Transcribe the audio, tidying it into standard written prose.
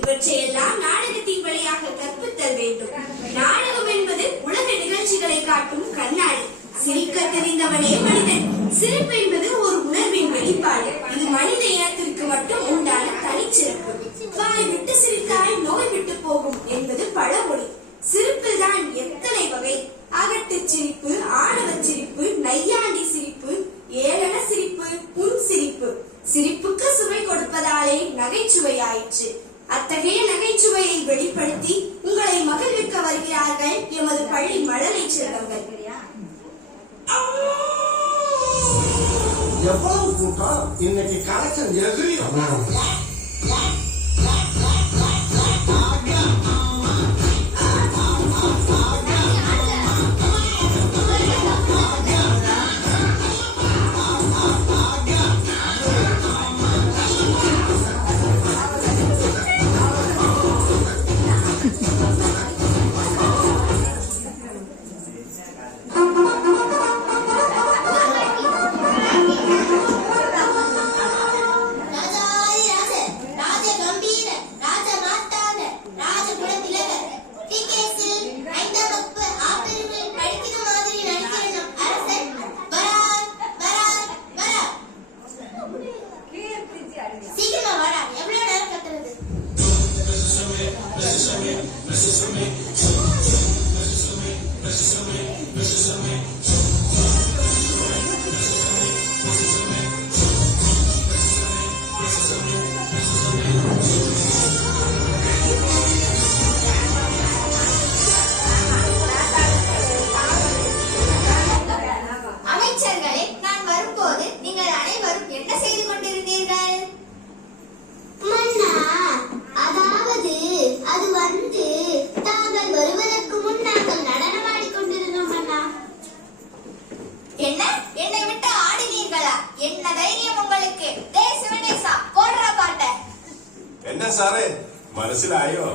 இவற்றையெல்லாம் நாடகத்தின் வழியாக கற்பித்தல் வேண்டும். நாடகம் என்பது உலக நிகழ்ச்சிகளை காட்டும் கண்ணாடி. சிரிக்க தெரிந்தவனே மனிதன். சிரிப்பு என்பது ஒரு உணர்வின் வெளிப்பாடு. இது மனித இனத்திற்கு மட்டும் உண்டான தனிச்சிறப்பு. வாய் விட்டு சிரித்தால் நோய் விட்டு போகும் என்பது பழமொழி. சிரிப்பில் தான் எத்தனை வகை. அகட்டு சிரிப்பு, ஆணவ சிரிப்பு, நையாண்டி சிரிப்பு, ஏளன சிரிப்பு, புன் சிரிப்பு. சிரிப்புக்கு சுவை கொடுப்பதாலே நகைச்சுவை ஆயிற்று. அத்தகைய நகைச்சுவையை வெளிப்படுத்தி உங்களை மகிழ்விக்க வருகிறார்கள் எமது பள்ளி மழலை செல்வங்கள். எவ்வளவு கூட்டம் இன்னைக்கு கலெக்ஷன் எதிரியும். அமைச்சர்களே, நான் வரும்போது நீங்கள் அனைவரும் என்ன செய்து கொண்டிருந்தீர்கள்? மன்னா, அதாவது அது வந்து தாங்கள் வருவதற்கு முன் நாங்கள் நடனமாடிக் கொண்டிருந்தோம் மன்னா. என்ன, என்னை விட்டு ஆடினீர்களா? என்ன தைரியம் உங்களுக்கு? தேச வினேசா, போடுற பாட்ட. என்ன சாரே, മനസ്സിലായോ?